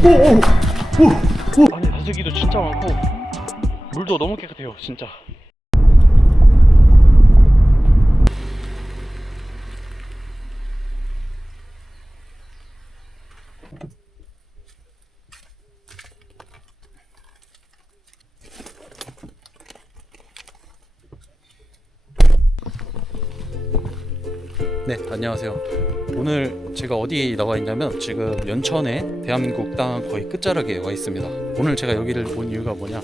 오오오오 아니 다슬기도 진짜 많고 물도 너무 깨끗해요 진짜. 네, 안녕하세요. 오늘 제가 어디 나와 있냐면 지금 연천에 대한민국 땅 거의 끝자락에 와 있습니다. 오늘 제가 여기를 온 이유가 뭐냐,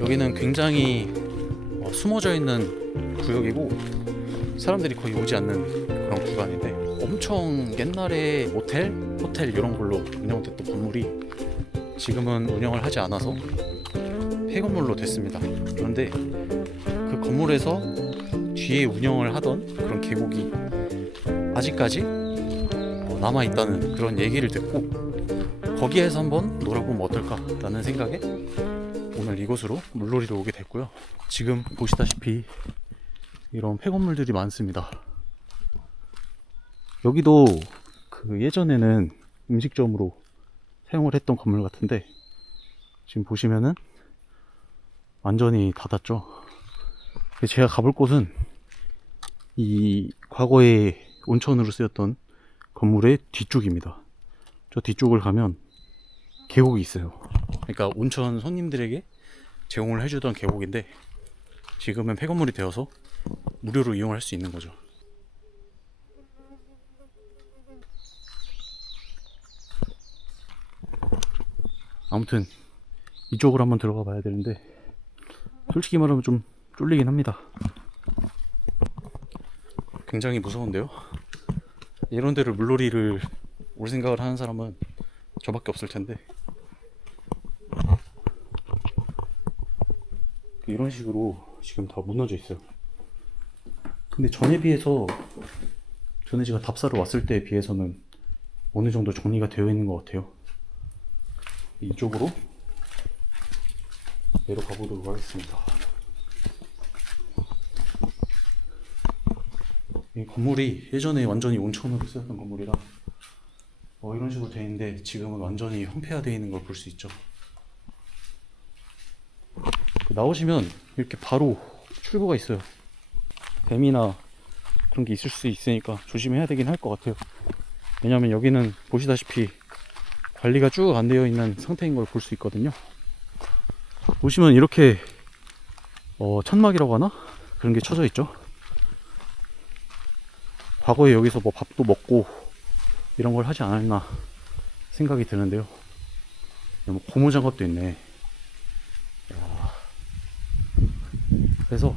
여기는 굉장히 숨어져 있는 구역이고 사람들이 거의 오지 않는 그런 구간인데, 엄청 옛날에 모텔, 호텔 이런 걸로 운영됐던 건물이 지금은 운영을 하지 않아서 폐건물로 됐습니다. 그런데 그 건물에서 뒤에 운영을 하던 그런 계곡이 아직까지 남아있다는 그런 얘기를 듣고 거기에서 한번 놀아보면 어떨까 라는 생각에 오늘 이곳으로 물놀이로 오게 됐고요. 지금 보시다시피 이런 폐건물들이 많습니다. 여기도 그 예전에는 음식점으로 사용을 했던 건물 같은데 지금 보시면은 완전히 닫았죠. 제가 가볼 곳은 이 과거에 온천으로 쓰였던 건물의 뒤쪽입니다. 저 뒤쪽을 가면 계곡이 있어요. 그러니까 온천 손님들에게 제공을 해주던 계곡인데 지금은 폐건물이 되어서 무료로 이용할 수 있는 거죠. 아무튼 이쪽으로 한번 들어가 봐야 되는데 솔직히 말하면 좀 쫄리긴 합니다. 굉장히 무서운데요. 이런 데를 물놀이를 올 생각을 하는 사람은 저밖에 없을 텐데, 이런 식으로 지금 다 무너져 있어요. 근데 전에 비해서, 전에 제가 답사로 왔을 때에 비해서는 어느 정도 정리가 되어 있는 것 같아요. 이쪽으로 내려가 보도록 하겠습니다. 이 건물이 예전에 완전히 온천으로 쓰였던 건물이라 이런 식으로 되어 있는데 지금은 완전히 황폐화되어 있는 걸 볼 수 있죠. 나오시면 이렇게 바로 출구가 있어요. 뱀이나 그런 게 있을 수 있으니까 조심해야 되긴 할 것 같아요. 왜냐면 여기는 보시다시피 관리가 쭉 안 되어 있는 상태인 걸 볼 수 있거든요. 보시면 이렇게 천막이라고 하나? 그런 게 쳐져 있죠. 과거에 여기서 뭐 밥도 먹고 이런 걸 하지 않았나 생각이 드는데요. 뭐 고무장갑도 있네. 그래서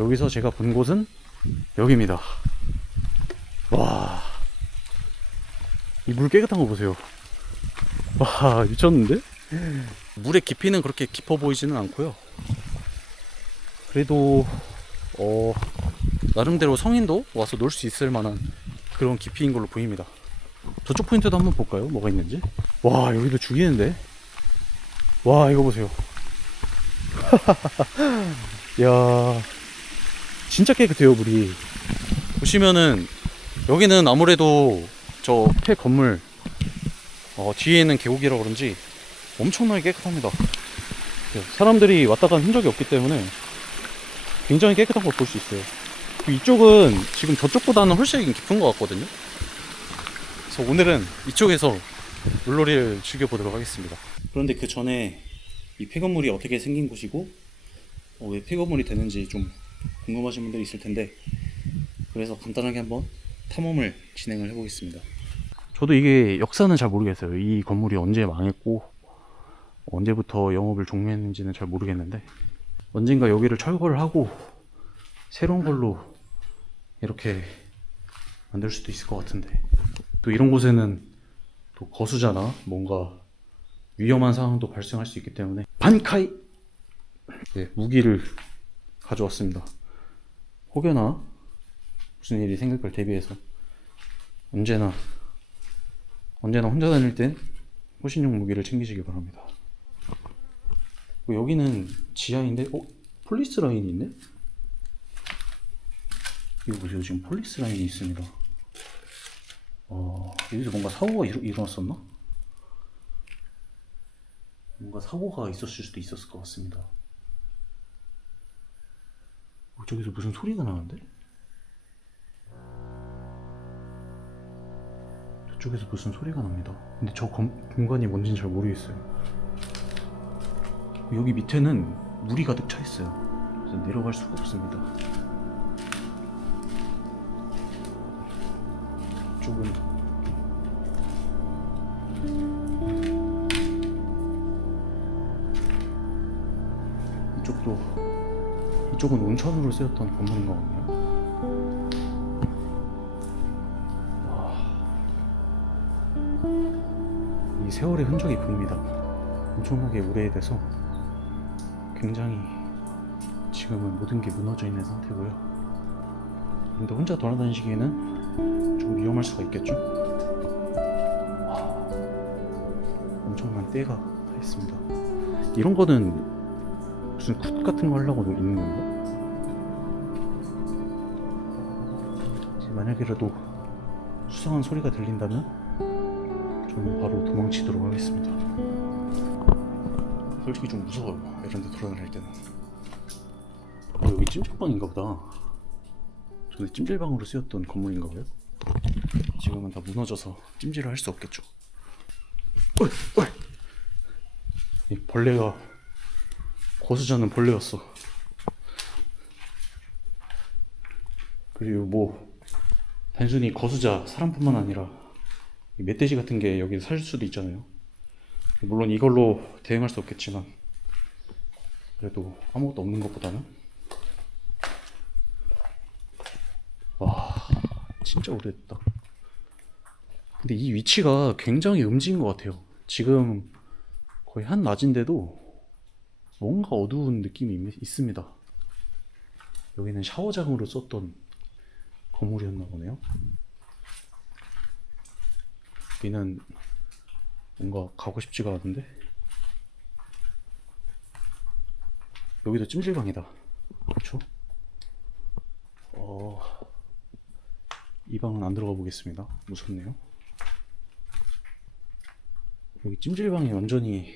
여기서 제가 본 곳은 여기입니다. 와, 이 물 깨끗한 거 보세요. 와, 미쳤는데? 물의 깊이는 그렇게 깊어 보이지는 않고요. 그래도 나름대로 성인도 와서 놀 수 있을 만한 그런 깊이인 걸로 보입니다. 저쪽 포인트도 한번 볼까요? 뭐가 있는지. 와, 여기도 죽이는데. 와, 이거 보세요. 야, 진짜 깨끗해요 물이. 보시면은 여기는 아무래도 저 폐 건물 뒤에 있는 계곡이라 그런지 엄청나게 깨끗합니다. 사람들이 왔다 간 흔적이 없기 때문에 굉장히 깨끗한 걸 볼 수 있어요. 이쪽은 지금 저쪽보다는 훨씬 깊은 것 같거든요. 그래서 오늘은 이쪽에서 물놀이를 즐겨보도록 하겠습니다. 그런데 그 전에 이 폐건물이 어떻게 생긴 곳이고 왜 폐건물이 되는지 좀 궁금하신 분들이 있을 텐데, 그래서 간단하게 한번 탐험을 진행을 해보겠습니다. 저도 이게 역사는 잘 모르겠어요. 이 건물이 언제 망했고 언제부터 영업을 종료했는지는 잘 모르겠는데, 언젠가 여기를 철거를 하고 새로운 걸로 이렇게 만들 수도 있을 것 같은데, 또 이런 곳에는 또 거수자나 뭔가 위험한 상황도 발생할 수 있기 때문에 반카이! 네, 무기를 가져왔습니다. 혹여나 무슨 일이 생길 걸 대비해서 언제나 혼자 다닐 땐 호신용 무기를 챙기시기 바랍니다. 여기는 지하인데 폴리스 라인이 있네? 이거 보세요. 지금 폴리스 라인이 있습니다. 여기서 뭔가 사고가 일어났었나? 뭔가 사고가 있었을 수도 있었을 것 같습니다. 저기서 무슨 소리가 나는데? 저쪽에서 무슨 소리가 납니다. 근데 저 공간이 뭔지는 잘 모르겠어요. 여기 밑에는 물이 가득 차 있어요. 그래서 내려갈 수가 없습니다. 이쪽은 이쪽은 온천으로 쓰였던 건물인가 보네요. 이 세월의 흔적이 보입니다. 엄청나게 오래돼서 굉장히 지금은 모든 게 무너져 있는 상태고요. 근데 혼자 돌아다니시기에는 좀 위험할 수가 있겠죠? 엄청난 때가 다 있습니다. 이런 거는 무슨 굿 같은 거 하려고 있는 건가? 만약이라도 수상한 소리가 들린다면 저는 바로 도망치도록 하겠습니다. 솔직히 좀 무서워요, 이런 데 돌아다닐 때는. 여기 찜질방인가 보다. 전에 찜질방으로 쓰였던 건물인가 봐요. 지금은 다 무너져서 찜질을 할 수 없겠죠. 이 벌레가, 거수자는 벌레였어. 그리고 뭐 단순히 거수자, 사람뿐만 아니라 멧돼지 같은 게 여기 살 수도 있잖아요. 물론 이걸로 대응할 수 없겠지만 그래도 아무것도 없는 것보다는. 와, 진짜 오래됐다. 근데 이 위치가 굉장히 음지인 것 같아요. 지금 거의 한낮인데도 뭔가 어두운 느낌이 있습니다. 여기는 샤워장으로 썼던 건물이었나 보네요. 여기는 뭔가 가고 싶지가 않은데. 여기도 찜질방이다. 그렇죠? 이 방은 안 들어가 보겠습니다. 무섭네요. 여기 찜질방이 완전히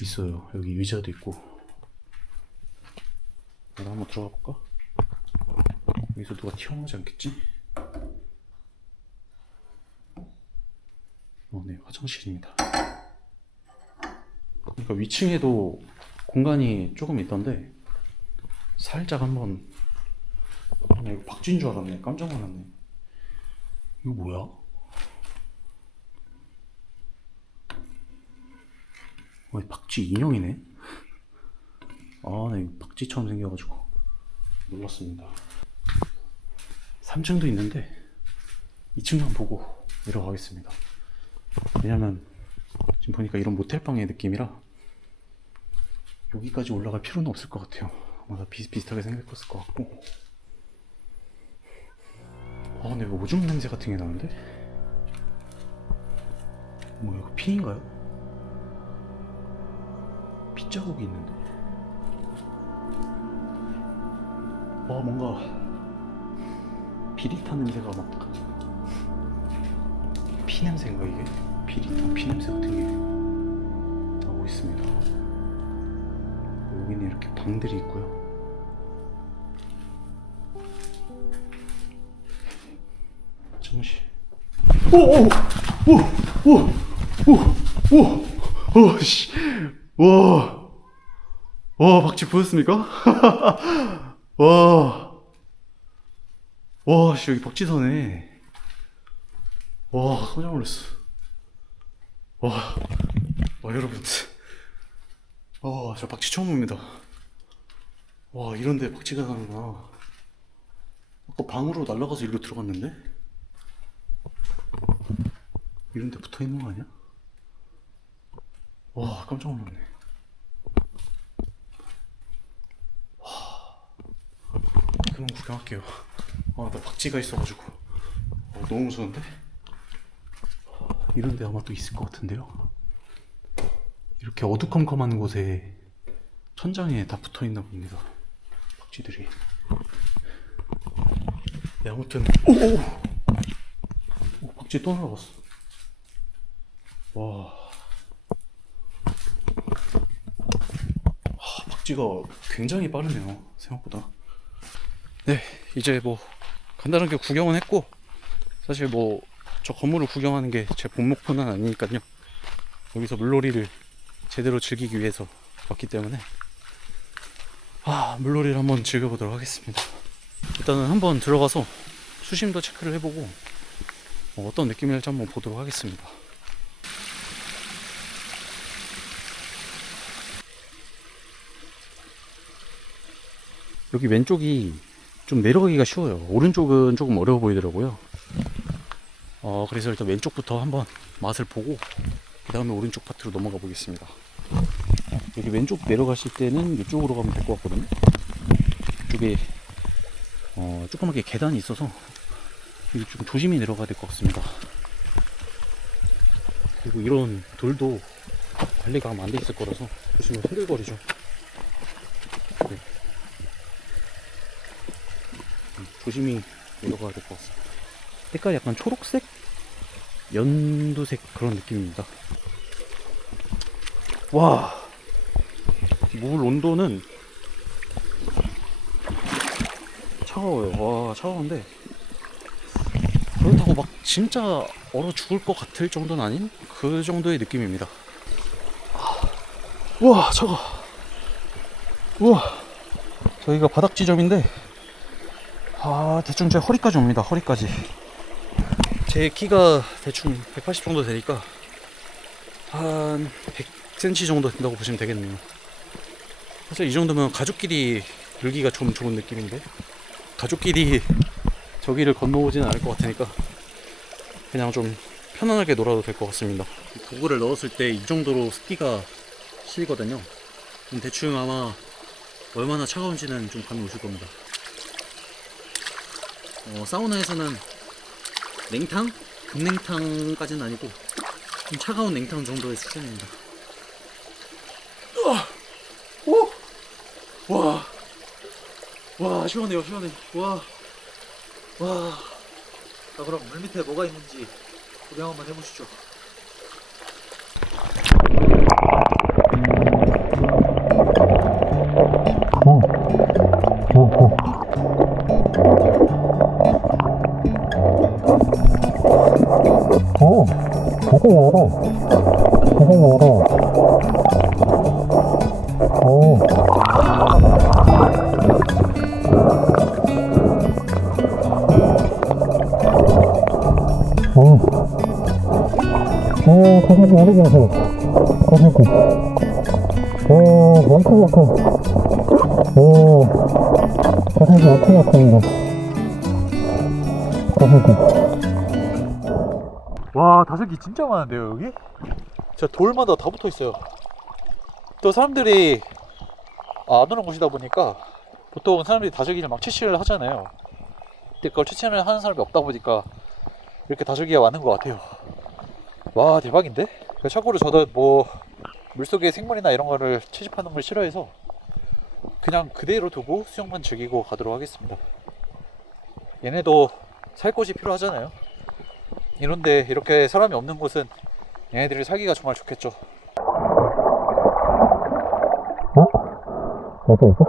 있어요. 여기 의자도 있고. 내가 한번 들어가 볼까? 여기서 누가 튀어나오지 않겠지? 네, 화장실입니다. 그러니까 위층에도 공간이 조금 있던데 살짝 한번, 나 이거 박쥐인 줄 알았네. 깜짝 놀랐네. 이거 뭐야? 박쥐 인형이네? 나 이거 박쥐처럼 생겨가지고 놀랐습니다. 3층도 있는데 2층만 보고 내려가겠습니다. 왜냐면 지금 보니까 이런 모텔방의 느낌이라 여기까지 올라갈 필요는 없을 것 같아요. 아마 다 비슷비슷하게 생겼을 것 같고. 근데 이거 오줌 냄새 같은 게 나는데? 뭐 이거 피인가요? 피 자국이 있는데? 뭔가 비릿한 냄새가 막, 피 냄새인가 이게? 비릿한 피 냄새 같은 게 나오고 있습니다. 여기는 이렇게 방들이 있고요. 화장실. 씨. 와, 박쥐 보였습니까? 씨, 여기 박쥐사네. 깜짝 놀랐어. 여러분. 저 박쥐 처음 봅니다. 이런데 박쥐가 사는구나. 아까 방으로 날아가서 일로 들어갔는데? 이런데 붙어 있는 거 아니야? 깜짝 놀랐네. 그만 구경할게요. 나 박쥐가 있어가지고 너무 무서운데? 이런데 아마 또 있을 것 같은데요? 이렇게 어두컴컴한 곳에 천장에 다 붙어있나 봅니다, 박쥐들이. 네, 아무튼 박쥐 또 날아갔어. 복지가 굉장히 빠르네요, 생각보다. 네, 이제 뭐 간단하게 구경은 했고, 사실 뭐 저 건물을 구경하는 게 제 본 목표는 아니니까요. 여기서 물놀이를 제대로 즐기기 위해서 왔기 때문에 물놀이를 한번 즐겨보도록 하겠습니다. 일단은 한번 들어가서 수심도 체크를 해보고 어떤 느낌일지 한번 보도록 하겠습니다. 여기 왼쪽이 좀 내려가기가 쉬워요. 오른쪽은 조금 어려워 보이더라고요. 그래서 일단 왼쪽부터 한번 맛을 보고 그 다음에 오른쪽 파트로 넘어가 보겠습니다. 여기 왼쪽 내려가실 때는 이쪽으로 가면 될 것 같거든요. 이쪽에 조그맣게 계단이 있어서 여기 좀 조심히 내려가야 될 것 같습니다. 그리고 이런 돌도 관리가 안 돼 있을 거라서 조심히 흔들거리죠. 네. 조심히 내려가야 될 것 같습니다. 색깔이 약간 초록색? 연두색 그런 느낌입니다. 와, 물 온도는 차가워요. 와, 차가운데 그렇다고 막 진짜 얼어 죽을 것 같을 정도는 아닌 그 정도의 느낌입니다. 우와, 차가. 우와, 저희가 바닥 지점인데 대충 제 허리까지 옵니다. 허리까지. 제 키가 대충 180 정도 되니까 한 100cm 정도 된다고 보시면 되겠네요. 사실 이 정도면 가족끼리 놀기가 좀 좋은 느낌인데, 가족끼리 저기를 건너오지는 않을 것 같으니까 그냥 좀 편안하게 놀아도 될 것 같습니다. 도구를 넣었을 때 이 정도로 습기가 실거든요. 대충 아마 얼마나 차가운지는 좀 감이 오실 겁니다. 사우나에서는 냉탕? 급냉탕까지는 아니고 좀 차가운 냉탕 정도의 수준입니다. 와, 시원해요, 시원해. 와. 자, 그럼 물 밑에 뭐가 있는지 구경 한번 해보시죠. 되게 열어. 되게 열어. 가슴이 열어져서. 가슴이. 많다. 가슴이 약합니다. 가슴이. 와, 다슬기 진짜 많은데요, 여기? 진짜 돌마다 다 붙어 있어요. 또 사람들이 안 오는 곳이다 보니까 보통 사람들이 다슬기를 막 채취를 하잖아요. 근데 그걸 채취를 하는 사람이 없다 보니까 이렇게 다슬기가 많은 것 같아요. 와, 대박인데? 참고로 저도 뭐 물속의 생물이나 이런 거를 채집하는 걸 싫어해서 그냥 그대로 두고 수영만 즐기고 가도록 하겠습니다. 얘네도 살 곳이 필요하잖아요. 이런데 이렇게 사람이 없는 곳은 얘네들이 살기가 정말 좋겠죠. 어디 있어?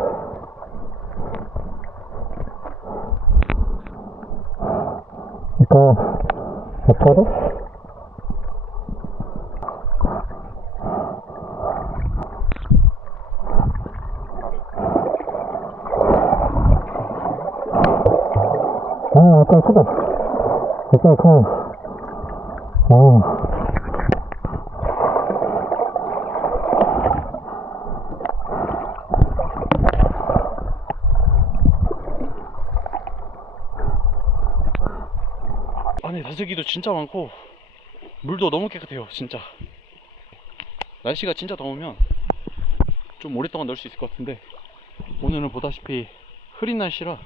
이거 몇 포도? 약간 크다. 약간 커. 안에 다슬기도 진짜 많고 물도 너무 깨끗해요. 진짜 날씨가 진짜 더우면 좀 오랫동안 놀 수 있을 것 같은데 오늘은 보다시피 흐린 날씨라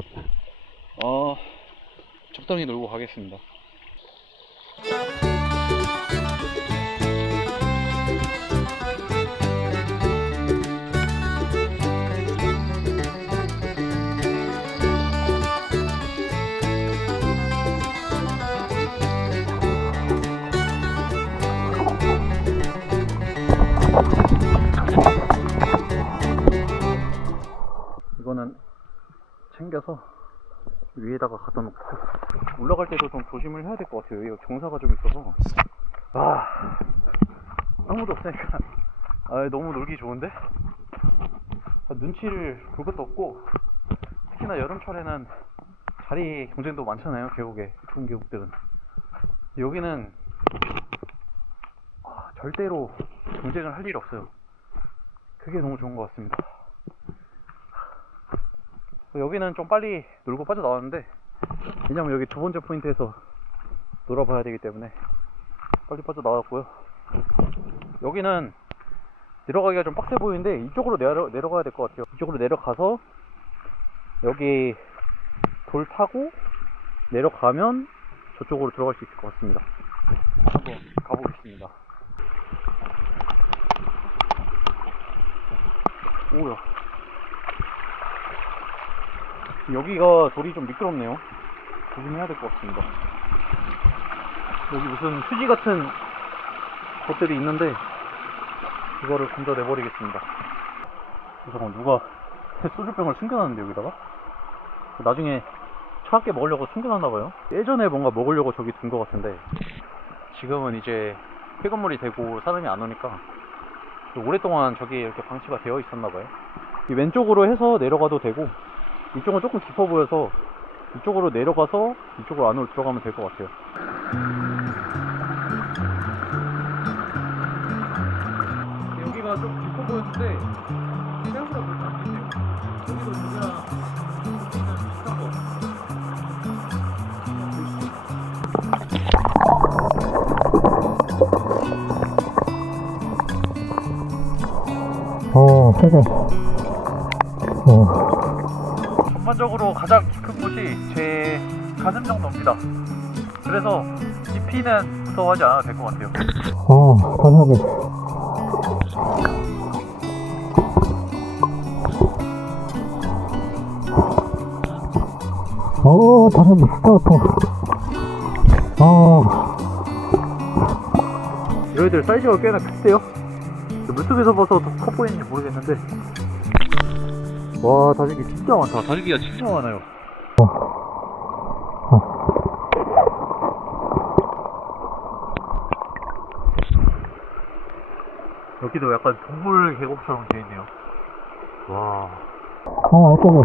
적당히 놀고 가겠습니다. 당겨서 위에다가 갖다 놓고 올라갈 때도 좀 조심을 해야 될 것 같아요. 여기가 경사가 좀 있어서. 아, 아무도 없으니까 너무 놀기 좋은데? 눈치를 볼 것도 없고, 특히나 여름철에는 자리 경쟁도 많잖아요. 계곡에, 좋은 계곡들은. 여기는 절대로 경쟁을 할 일이 없어요. 그게 너무 좋은 것 같습니다. 여기는 좀 빨리 놀고 빠져나왔는데, 왜냐면 여기 두 번째 포인트에서 놀아봐야 되기 때문에 빨리 빠져나왔고요. 여기는 내려가기가 좀 빡세 보이는데 이쪽으로 내려가야 될 것 같아요. 이쪽으로 내려가서 여기 돌 타고 내려가면 저쪽으로 들어갈 수 있을 것 같습니다. 한번 가보겠습니다. 오야, 여기가 돌이 좀 미끄럽네요. 조심해야 될 것 같습니다. 여기 무슨 휴지 같은 것들이 있는데 이거를 건져 내버리겠습니다. 잠깐만, 누가 소주병을 숨겨놨는데 여기다가? 나중에 차갑게 먹으려고 숨겨놨나봐요. 예전에 뭔가 먹으려고 저기 둔 것 같은데 지금은 이제 폐건물이 되고 사람이 안 오니까 오랫동안 저기 이렇게 방치가 되어 있었나봐요. 이 왼쪽으로 해서 내려가도 되고, 이쪽은 조금 깊어 보여서 이쪽으로 내려가서 이쪽으로 안으로 들어가면 될 것 같아요. 여기가 좀 깊어 보였는데 생각보다 그렇게 안 깊네요. 여기도 저기랑 비슷한 거. 세게. 전반적으로 가장 깊은 곳이 제 가슴 정도입니다. 그래서 깊이는 무서워하지 않아도 될 것 같아요. 바닥이. 바닥이 진짜 아파. 얘네들 사이즈가 꽤나 크대요. 물속에서 봐서 더 커 보이는지 모르겠는데, 와, 다슬기 진짜 많다. 다슬기가 진짜 많아요. 여기도 약간 동물 계곡처럼 되어 있네요. 와. 아까워.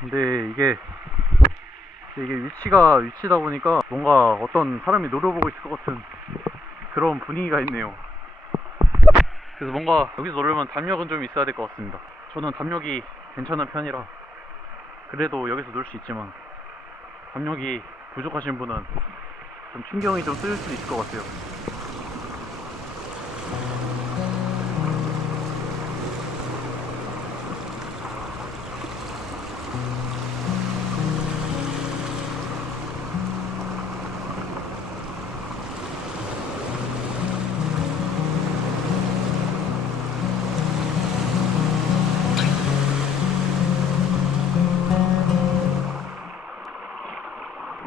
근데 이게 위치다 보니까 뭔가 어떤 사람이 노려보고 있을 것 같은 그런 분위기가 있네요. 그래서 뭔가 여기서 노려면 담력은 좀 있어야 될 것 같습니다. 저는 담력이 괜찮은 편이라 그래도 여기서 놀 수 있지만, 담력이 부족하신 분은 좀 신경이 좀 쓰일 수 있을 것 같아요.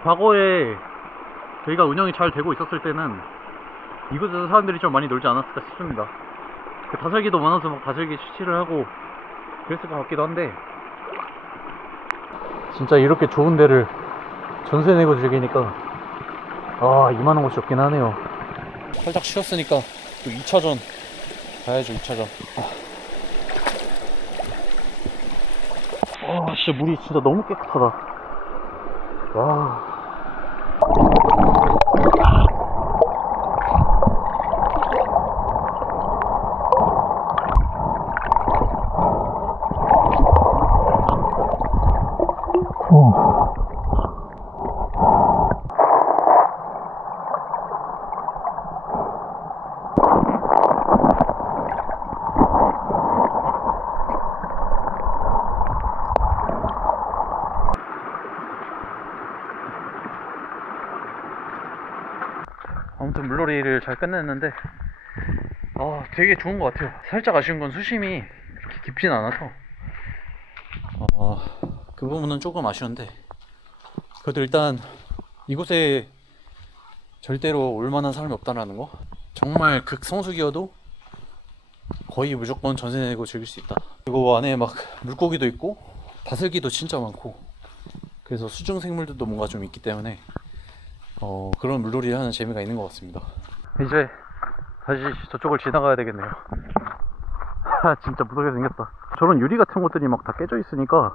과거에 저희가 운영이 잘 되고 있었을 때는 이곳에서 사람들이 좀 많이 놀지 않았을까 싶습니다. 그 다슬기도 많아서 막 다슬기 취치를 하고 그랬을 것 같기도 한데, 진짜 이렇게 좋은 데를 전세 내고 즐기니까 이만한 곳이 없긴 하네요. 살짝 쉬었으니까 또 2차전 가야죠. 2차전. 진짜 물이 진짜 너무 깨끗하다. 와. 아무튼 물놀이를 잘 끝냈는데 되게 좋은 것 같아요. 살짝 아쉬운 건 수심이 그렇게 깊진 않아서 그 부분은 조금 아쉬운데, 그래도 일단 이곳에 절대로 올 만한 사람이 없다라는 거, 정말 극성수기여도 거의 무조건 전세 내고 즐길 수 있다. 그리고 안에 막 물고기도 있고 다슬기도 진짜 많고, 그래서 수중 생물들도 뭔가 좀 있기 때문에 그런 물놀이 하는 재미가 있는 것 같습니다. 이제 다시 저쪽을 지나가야 되겠네요. 진짜 무섭게 생겼다. 저런 유리 같은 것들이 막 다 깨져 있으니까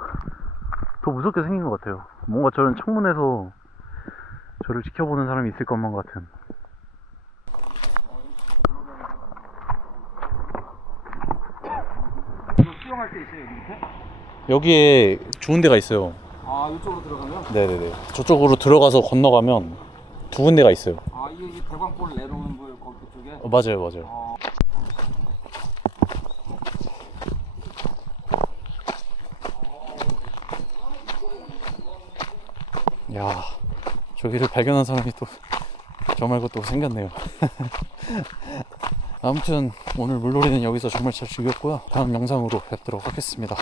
더 무섭게 생긴 것 같아요. 뭔가 저런 창문에서 저를 지켜보는 사람이 있을 것만 같은. 수영할 때 있어요, 여기 밑에? 여기에 좋은 데가 있어요. 아, 이쪽으로 들어가면? 네네네. 저쪽으로 들어가서 건너가면 두 군데가 있어요. 아, 이게 대광골 내려오는 물 거기 쪽에? 맞아요, 맞아요. 야, 저기를 발견한 사람이 또 저 말고 또 생겼네요. 아무튼 오늘 물놀이는 여기서 정말 잘 즐겼고요. 다음 영상으로 뵙도록 하겠습니다.